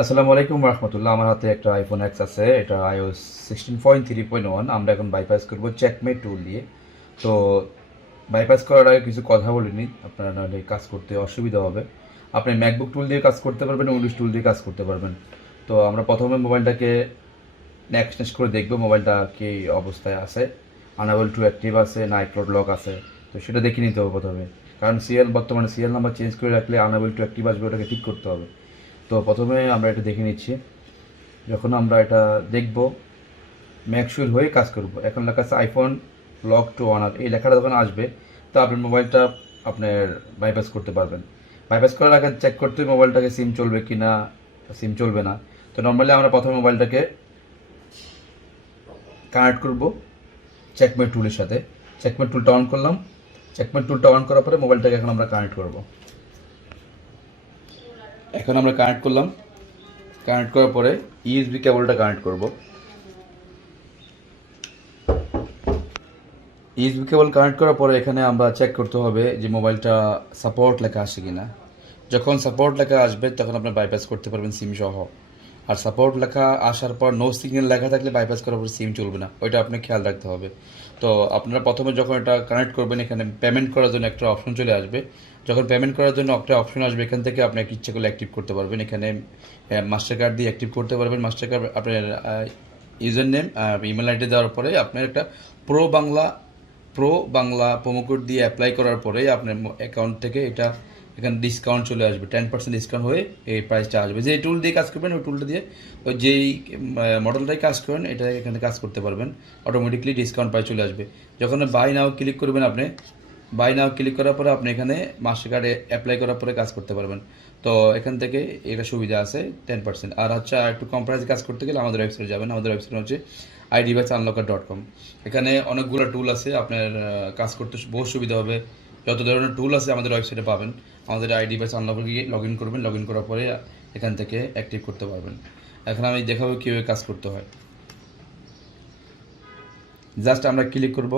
আসসালামু আলাইকুম রহমতুল্লাহ। আমার হাতে একটা আইফোন এক্স আছে, এটা iOS 16.3.1। আমরা এখন বাইপাস করব চেকমেট টুল দিয়ে। তো বাইপাস করার আগে কিছু কথা বলিনি, আপনারা নাহলে কাজ করতে অসুবিধা হবে। আপনি ম্যাকবুক টুল দিয়ে কাজ করতে পারবেন, উইন্ডোজ টুল দিয়ে কাজ করতে পারবেন। তো আমরা প্রথমে মোবাইলটাকে নেক্সট করে দেখব মোবাইলটা কি অবস্থায় আছে, আনএবল টু অ্যাক্টিভ আছে না iCloud লক আছে। তো সেটা দেখে নিতে হবে প্রথমে, কারণ বর্তমানে সিরিয়াল নাম্বার চেঞ্জ করে রাখলে আনএবল টু অ্যাক্টিভ আসবে, ওটাকে ঠিক করতে হবে। তো প্রথমে আমরা এটা দেখে নিচ্ছি। যখন আমরা এটা দেখব ম্যাকশুর হয়ে কাজ করব। এখন লেখা আছে আইফোন লক টু অনার, এই লেখাটা যখন আসবে তো আপনার মোবাইলটা আপনার বাইপাস করতে পারবেন। বাইপাস করার আগে চেক করতে হবে মোবাইলটাকে সিম চলবে কি না, সিম চলবে না। তো নর্মালি আমরা প্রথমে মোবাইলটাকে কানেক্ট করব চেকমেট টুলের সাথে। চেকমেট টুলটা অন করলাম। চেকমেট টুলটা অন করার পরে মোবাইলটাকে এখন আমরা কানেক্ট করব। এখন আমরা কানেক্ট করলাম। কানেক্ট করার পরে ইউএসবি কেবলটা কানেক্ট করব। ইউএসবি কেবল কানেক্ট করার পরে এখানে আমরা চেক করতে হবে যে মোবাইলটা সাপোর্ট লেখা আসে কিনা। যখন সাপোর্ট লেখা আসবে তখন আপনার বাইপাস করতে পারবেন সিম সহ। আর সাপোর্ট লেখা আসার পর নো সিগন্যাল লেখা থাকলে বাইপাস করার পর সিম চলবে না, ওইটা আপনি খেয়াল রাখতে হবে। তো আপনারা প্রথমে যখন এটা কানেক্ট করবেন এখানে পেমেন্ট করার জন্য একটা অপশন চলে আসবে। যখন পেমেন্ট করার জন্য একটা অপশন আসবে এখান থেকে আপনি ইচ্ছা করলে অ্যাক্টিভ করতে পারবেন। এখানে মাস্টার কার্ড দিয়ে অ্যাক্টিভ করতে পারবেন। মাস্টার কার্ড আপনার ইউজার নেম ইমেল আইডি দেওয়ার পরে আপনার একটা প্রো বাংলা প্রোমো কোড দিয়ে অ্যাপ্লাই করার পরে আপনার অ্যাকাউন্ট থেকে এটা এখানে ডিসকাউন্ট চলে আসবে, 10% ডিসকাউন্ট হয়ে এই প্রাইসটা আসবে। যে টুল দিয়ে কাজ করবেন ওই টুলটা দিয়ে ওই যেই মডেলটাই কাজ করেন এটা এখানে কাজ করতে পারবেন, অটোমেটিকলি ডিসকাউন্ট প্রাইস চলে আসবে। যখন বাই নাও ক্লিক করবেন আপনি, বাই নাও ক্লিক করার পরে আপনি এখানে মাস্টার কার্ডে অ্যাপ্লাই করার পরে কাজ করতে পারবেন। তো এখান থেকে এটা সুবিধা আছে 10%। আর হচ্ছে একটু কম প্রাইসে কাজ করতে গেলে আমাদের ওয়েবসাইটে যাবেন। আমাদের ওয়েবসাইট হচ্ছে 𝐼Deviceunlocker.com। এখানে অনেকগুলো টুল আছে, আপনার কাজ করতে বহু সুবিধা হবে। যত ধরনের টুল আছে আমাদের ওয়েবসাইটে পাবেন। আমাদের iDeviceunlocker গিয়ে লগ ইন করবেন, লগ ইন করার পরে এখান থেকে অ্যাক্টিভ করতে পারবেন। এখন আমি দেখাবো কীভাবে কাজ করতে হয়। জাস্ট আমরা ক্লিক করব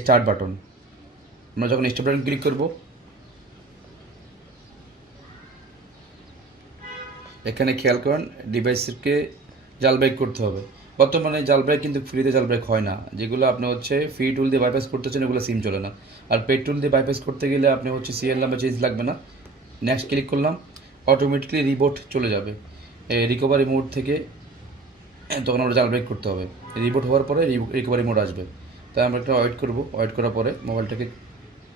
স্টার্ট বাটন। আমরা যখন স্টার্ট বাটন ক্লিক করব এখানে খেয়াল করেন ডিভাইসকে জালব্রেক করতে হবে। বর্তমানে জালব্রেক কিন্তু ফ্রিতে জালব্রেক হয় না। যেগুলো আপনি হচ্ছে ফ্রি টুল দিয়ে বাইপাস করতেছেন ওগুলো সিম চলে না। আর পেড টুল দিয়ে বাইপাস করতে গেলে আপনি হচ্ছে সিরিয়াল নাম্বার চেঞ্জ লাগবে না। নেক্সট ক্লিক করলাম, অটোমেটিকলি রিবোট চলে যাবে এই রিকভারি মোড থেকে। তখন আমরা জালব্রেক করতে হবে। রিবোট হওয়ার পরে রিকভারি মোড আসবে। তাই আমরা একটা ওয়েট করব। ওয়েট করার পরে মোবাইলটাকে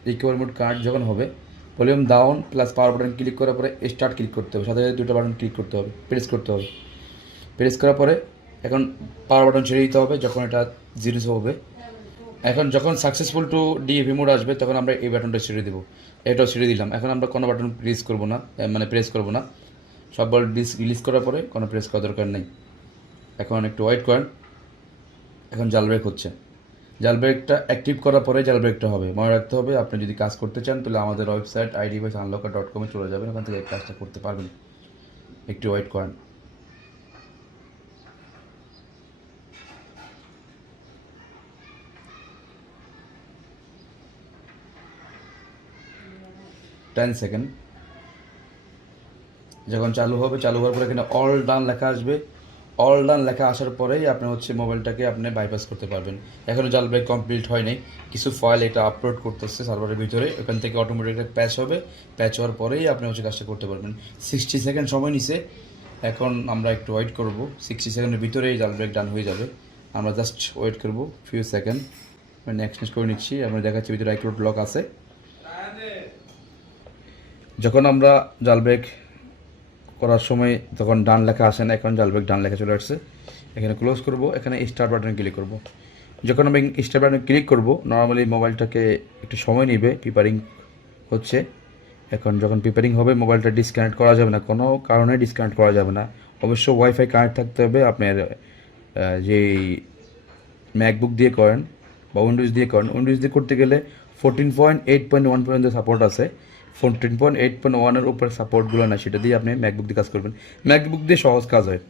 রিকভারি মোড কার্ড যখন হবে volume down plus power button click করার পরে স্টার্ট ক্লিক করতে হবে। সাথে দুটো বাটন ক্লিক করতে হবে, প্রেস করতে হবে। প্রেস করার পরে এখন পাওয়ার বাটন ছেড়ে দিতে হবে যখন এটা 0 হবে। এখন যখন সাকসেসফুল টু ডিএভি মোড আসবে তখন আমরা এই বাটনটা ছেড়ে দেবো। এটাও ছেড়ে দিলাম। এখন আমরা কোনো বাটন প্রেস করব না, প্রেস করব না। সব বল রিলিজ করার পরে কোনো প্রেস করার দরকার নেই। এখন একটু ওয়েট করেন। এখন জালব্রেক হচ্ছে। জালব্রেকটা অ্যাক্টিভ করার পরে জালব্রেকটা হবে। মনে রাখতে হবে আপনি যদি কাজ করতে চান তাহলে আমাদের ওয়েবসাইট 𝐼Deviceunlocker.com এ চলে যাবেন, ওখান থেকে এই কাজটা করতে পারবেন। একটু ওয়েট করেন। Ten second. যখন চালু হবে, চালু হওয়ার পরে এখানে অল ডান লেখা আসবে। অল ডান লেখা আসার পরেই আপনি হচ্ছে মোবাইলটাকে আপনি বাইপাস করতে পারবেন। এখনও জালব্রেক কমপ্লিট হয় নাই, কিছু ফাইল এটা আপলোড করতেছে সার্ভারের ভিতরে, ওখান থেকে অটোমেটিক একটা প্যাচ হবে। প্যাচ হওয়ার পরেই আপনি হচ্ছে কাজটা করতে পারবেন। 60 সেকেন্ড সময় নিছে। এখন আমরা একটু ওয়েট করব। 60 সেকেন্ডের ভিতরেই জালব্রেক ডান হয়ে যাবে। আমরা জাস্ট ওয়েট করব ফিউ সেকেন্ড। আমি নেক্সট করে নিচ্ছি। আমরা দেখাচ্ছি ভিতরে iCloud লক আছে। যখন আমরা জালব্রেক করার সময় তখন ডান লেখা আসে না, এখন জালব্রেক ডান লেখা চলে আসছে। এখানে ক্লোজ করব, এখানে স্টার্ট বাটনে ক্লিক করব। যখন আমি স্টার্ট বাটনে ক্লিক করব নর্মালি মোবাইলটাকে একটু সময় নেবে, প্রিপারিং হচ্ছে। এখন যখন প্রিপারিং হবে মোবাইলটা ডিসকানেক্ট করা যাবে না, কোনো কারণে ডিসকানেক্ট করা যাবে না। অবশ্য ওয়াইফাই কানেক্ট থাকতে হবে। আপনার যেই ম্যাকবুক দিয়ে করেন বা উইন্ডোজ দিয়ে করেন, উইন্ডোজ দিয়ে করতে গেলে 14.8.1 পর্যন্ত সাপোর্ট আছে। 14.8.1 এর উপরে সাপোর্টগুলো না, সেটা দিয়ে আপনি ম্যাকবুক দিয়ে কাজ করবেন। ম্যাকবুক দিয়ে সহজ কাজ হয়,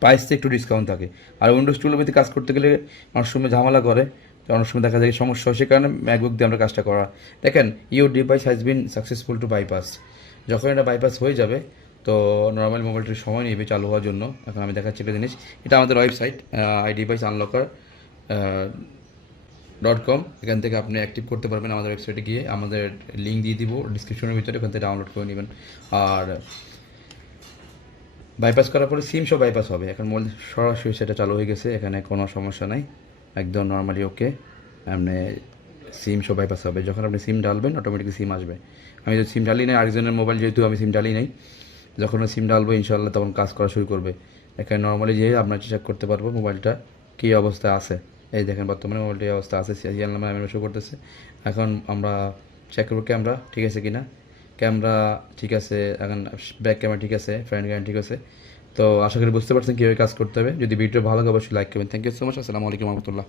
প্রাইসে একটু ডিসকাউন্ট থাকে। আর উইন্ডোজ টুলের কাজ করতে গেলে অনেক সময় ঝামেলা করে, অনেক সময় দেখা যায় সমস্যা হয়, সে কারণে ম্যাকবুক দিয়ে আমরা কাজটা করা। দেখেন your device has been successful two bypass. যখন এটা বাইপাস হয়ে যাবে তো নর্মালি মোবাইলটির সময় নেবে চালু হওয়ার জন্য। এখন আমি দেখাচ্ছি একটা জিনিস, এটা আমাদের ওয়েবসাইট iDeviceUnlocker.com। এখান থেকে আপনি অ্যাক্টিভ করতে পারবেন আমাদের ওয়েবসাইটে গিয়ে, আমাদের লিঙ্ক দিয়ে দিব ডিসক্রিপশনের ভিতরে, ওখান থেকে ডাউনলোড করে নেবেন। আর বাইপাস করার পরে সিম সব বাইপাস হবে। এখন মোবাইল সরাসরি সেটা চালু হয়ে গেছে, এখানে কোনো সমস্যা নাই, একদম নর্মালি ওকে। আপনি সিম সব বাইপাস হবে, যখন আপনি সিম ডালবেন অটোমেটিক সিম আসবে। আমি যদি সিম ডালি নাই, আরেকজনের মোবাইল যেহেতু আমি সিম ডালি নাই, যখন সিম ডালবো ইনশাল্লাহ তখন কাজ করা শুরু করবে। এখানে নর্মালি যেয়ে আপনার চেক করতে পারবো মোবাইলটা কী অবস্থায় আছে। এই দেখেন বর্তমানে মোবাইলটি এই অবস্থা আছে, সিরিয়াল নাম্বার আমি শো করতেছে। এখন আমরা চেক করবো ক্যামেরা ঠিক আছে কি না। ক্যামেরা ঠিক আছে, এখন ব্যাক ক্যামেরা ঠিক আছে, ফ্রন্ট ক্যামেরা ঠিক আছে। তো আশা করি বুঝতে পারছেন কীভাবে কাজ করতে হবে। যদি ভিডিও ভালো লাগে অবশ্যই লাইক করবেন। Thank you so much. আসসালামু আলাইকুম রহমতুল্লাহ।